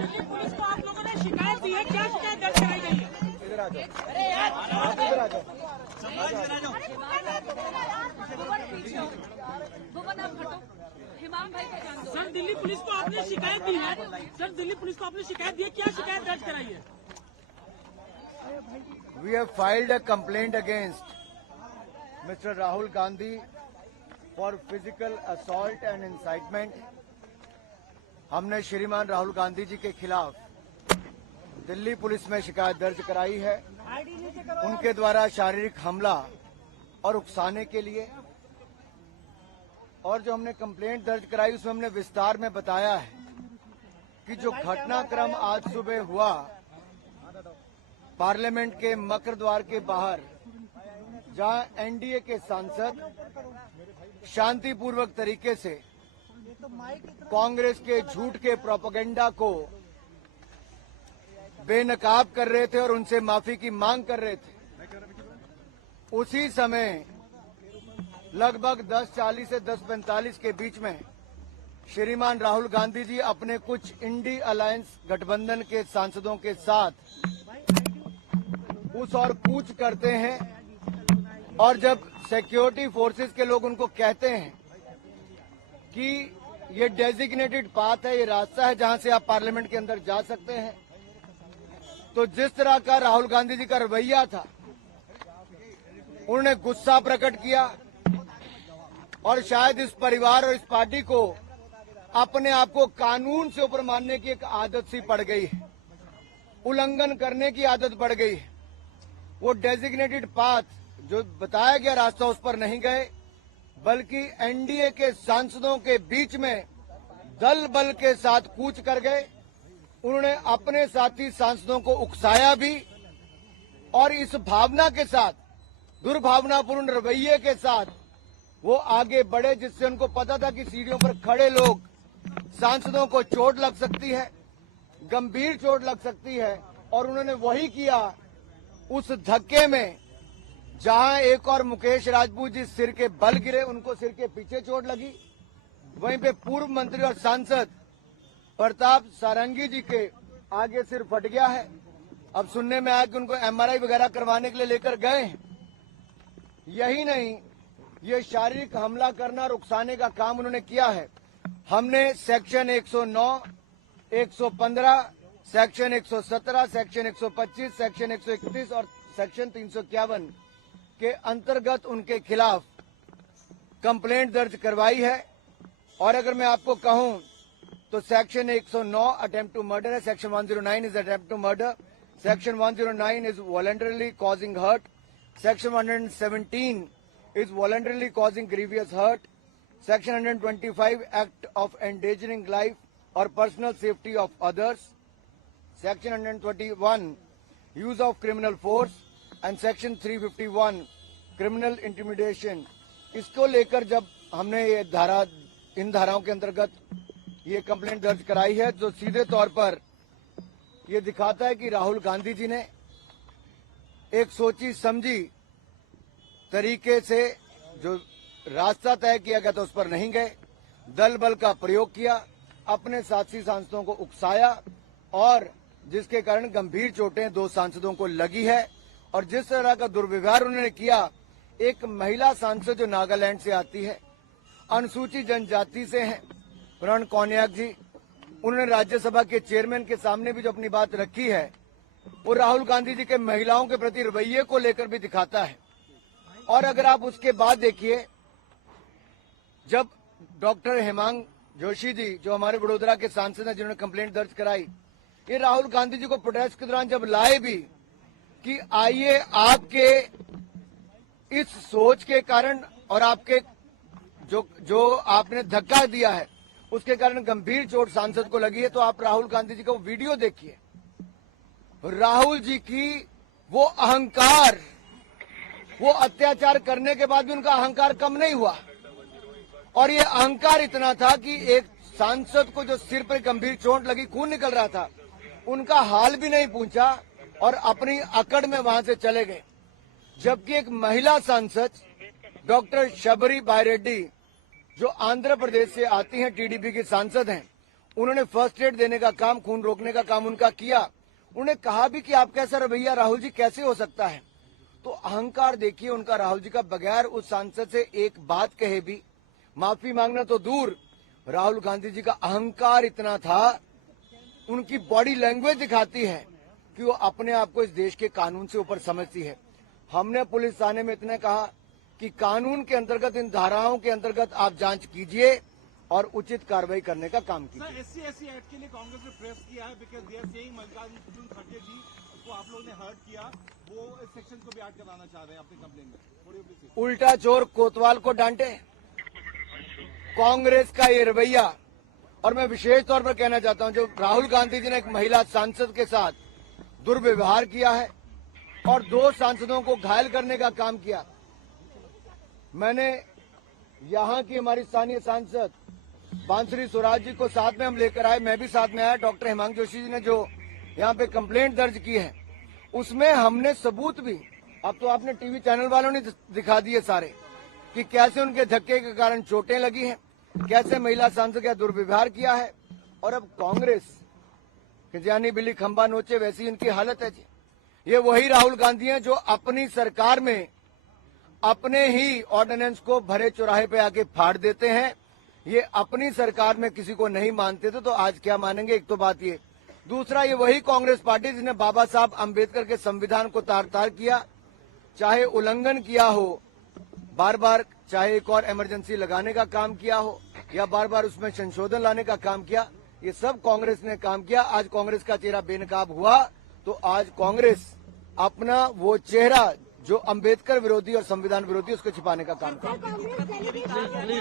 Police को आप लोगों ने शिकायत दी है, क्या शिकायत दर्ज कराई गई है? इधर आ जाओ, आप इधर आ जाओ। सर दिल्ली पुलिस को आपने शिकायत दी है, सर दिल्ली पुलिस को आपने शिकायत दी है, क्या शिकायत दर्ज कराई है? We have filed a complaint against Mr. Rahul Gandhi for physical assault and incitement. हमने श्रीमान राहुल गांधी जी के खिलाफ दिल्ली पुलिस में शिकायत दर्ज कराई है, उनके द्वारा शारीरिक हमला और उकसाने के लिए। और जो हमने कंप्लेंट दर्ज कराई उसमें हमने विस्तार में बताया है कि जो घटनाक्रम आज सुबह हुआ पार्लियामेंट के मकर द्वार के बाहर, जहां एनडीए के सांसद शांतिपूर्वक तरीके से कांग्रेस के झूठ के प्रोपेगेंडा को बेनकाब कर रहे थे और उनसे माफी की मांग कर रहे थे, उसी समय लगभग 10:40 से 10:45 के बीच में श्रीमान राहुल गांधी जी अपने कुछ इंडी अलायंस गठबंधन के सांसदों के साथ उस और कूच करते हैं। और जब सिक्योरिटी फोर्सेस के लोग उनको कहते हैं कि ये डेजिग्नेटेड पाथ है, ये रास्ता है जहां से आप पार्लियामेंट के अंदर जा सकते हैं, तो जिस तरह का राहुल गांधी जी का रवैया था, उन्होंने गुस्सा प्रकट किया और शायद इस परिवार और इस पार्टी को अपने आप को कानून से ऊपर मानने की एक आदत सी पड़ गई है, उल्लंघन करने की आदत पड़ गई है। वो डेजिग्नेटेड पाथ जो बताया गया रास्ता उस पर नहीं गए, बल्कि एनडीए के सांसदों के बीच में दल बल के साथ कूच कर गए। उन्होंने अपने साथी सांसदों को उकसाया भी और इस भावना के साथ, दुर्भावनापूर्ण रवैये के साथ वो आगे बढ़े, जिससे उनको पता था कि सीढ़ियों पर खड़े लोग सांसदों को चोट लग सकती है, गंभीर चोट लग सकती है। और उन्होंने वही किया। उस धक्के में जहां एक और मुकेश राजपूत जी सिर के बल गिरे, उनको सिर के पीछे चोट लगी, वहीं पे पूर्व मंत्री और सांसद प्रताप सारंगी जी के आगे सिर फट गया है। अब सुनने में आया कि उनको एमआरआई वगैरह करवाने के लिए लेकर गए हैं। यही नहीं, ये शारीरिक हमला करना और उकसाने का काम उन्होंने किया है। हमने सेक्शन 109, 115, सेक्शन 117, सेक्शन 125, सेक्शन 131 और सेक्शन 351 के अंतर्गत उनके खिलाफ कंप्लेंट दर्ज करवाई है। और अगर मैं आपको कहूं तो सेक्शन 109 अटेम्प्ट टू मर्डर है, section 109 is attempt to murder, section 109 is voluntarily causing hurt, section 117 is voluntarily causing grievous hurt, section 125 act of endangering life or personal safety of others, section 121 use of criminal force and section 351 criminal intimidation। इसको लेकर जब हमने ये इन धाराओं के अंतर्गत ये complaint दर्ज कराई है, तो सीधे तौर पर ये दिखाता है कि राहुल गांधी जी ने एक सोची समझी तरीके से जो रास्ता तय किया गया था उस पर नहीं गए, दल बल का प्रयोग किया, अपने साथी सांसदों को उकसाया और जिसके कारण गंभीर चोटें 2 सांसदों को लगी है। और जिस तरह का दुर्व्यवहार उन्होंने किया, एक महिला सांसद जो नागालैंड से आती है, अनुसूचित जनजाति से हैं, प्रण कौनियाक जी, उन्होंने राज्यसभा के चेयरमैन के सामने भी जो अपनी बात रखी है, वो राहुल गांधी जी के महिलाओं के प्रति रवैये को लेकर भी दिखाता है। और अगर आप उसके बाद देखिए, जब डॉक्टर हेमांग जोशी जी जो हमारे वडोदरा के सांसद हैं, जिन्होंने कंप्लेंट दर्ज कराई, ये राहुल गांधी जी को प्रोटेस्ट के दौरान जब लाए भी कि आइए आपके इस सोच के कारण और आपके जो आपने धक्का दिया है उसके कारण गंभीर चोट सांसद को लगी है, तो आप राहुल गांधी जी का वो वीडियो देखिए। राहुल जी की वो अहंकार, वो अत्याचार करने के बाद भी उनका अहंकार कम नहीं हुआ। और ये अहंकार इतना था कि एक सांसद को जो सिर पर गंभीर चोट लगी, खून निकल रहा था, उनका हाल भी नहीं पूछा और अपनी अकड़ में वहां से चले गए। जबकि एक महिला सांसद डॉक्टर शबरी बायरेड्डी जो आंध्र प्रदेश से आती हैं, टीडीपी की सांसद हैं, उन्होंने फर्स्ट एड देने का काम, खून रोकने का काम उनका किया। उन्होंने कहा भी कि आप कैसा रवैया राहुल जी कैसे हो सकता है। तो अहंकार देखिए उनका, राहुल जी का, बगैर उस सांसद से एक बात कहे भी माफी मांगना तो दूर, राहुल गांधी जी का अहंकार इतना था, उनकी बॉडी लैंग्वेज दिखाती है कि वो अपने आप को इस देश के कानून से ऊपर समझती है। हमने पुलिस थाने में इतने कहा कि कानून के अंतर्गत, इन धाराओं के अंतर्गत आप जांच कीजिए और उचित कार्रवाई करने का काम कीजिए। SC एक्ट के लिए कांग्रेस ने प्रेस किया है, because they are saying Mallikarjun खड़गे जी को आप लोगों ने हर्ट किया, वो इस सेक्शन को भी ऐड कराना चाह रहे हैं अपने कंप्लेन में। उल्टा चोर कोतवाल को डांटे, कांग्रेस का ये रवैया। और मैं विशेष तौर पर कहना चाहता हूं, जो राहुल गांधी जी ने एक महिला सांसद के साथ दुर्व्यवहार किया है और 2 सांसदों को घायल करने का काम किया। मैंने यहां की हमारी स्थानीय सांसद बांसुरी स्वराज जी को साथ में हम लेकर आए, मैं भी साथ में आया। डॉक्टर हेमांग जोशी जी ने जो यहाँ पे कंप्लेंट दर्ज की है, उसमें हमने सबूत भी, अब तो आपने टीवी चैनल वालों ने दिखा दिए सारे, कि कैसे उनके धक्के के कारण चोटें लगी हैं, कैसे महिला सांसद का दुर्व्यवहार किया है। और अब कांग्रेस कि जानी बिल्ली खंबा नोचे वैसी इनकी हालत है जी। ये वही राहुल गांधी हैं जो अपनी सरकार में अपने ही ऑर्डिनेंस को भरे चौराहे पे आके फाड़ देते हैं। ये अपनी सरकार में किसी को नहीं मानते थे तो आज क्या मानेंगे। एक तो बात ये, दूसरा ये वही कांग्रेस पार्टी जिसने बाबा साहब अंबेडकर के संविधान को तार तार किया, चाहे उल्लंघन किया हो बार बार, चाहे एक और इमरजेंसी लगाने का काम किया हो या बार बार उसमें संशोधन लाने का काम किया, ये सब कांग्रेस ने काम किया। आज कांग्रेस का चेहरा बेनकाब हुआ तो आज कांग्रेस अपना वो चेहरा जो अंबेडकर विरोधी और संविधान विरोधी, उसको छिपाने का काम कर रही है।